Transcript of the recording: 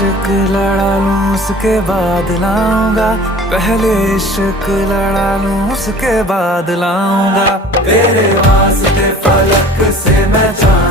इश्क लड़ा लूं उसके बाद लाऊंगा, पहले इश्क लड़ा लूं उसके बाद लाऊंगा। तेरे वास्ते फलक से मैं चांद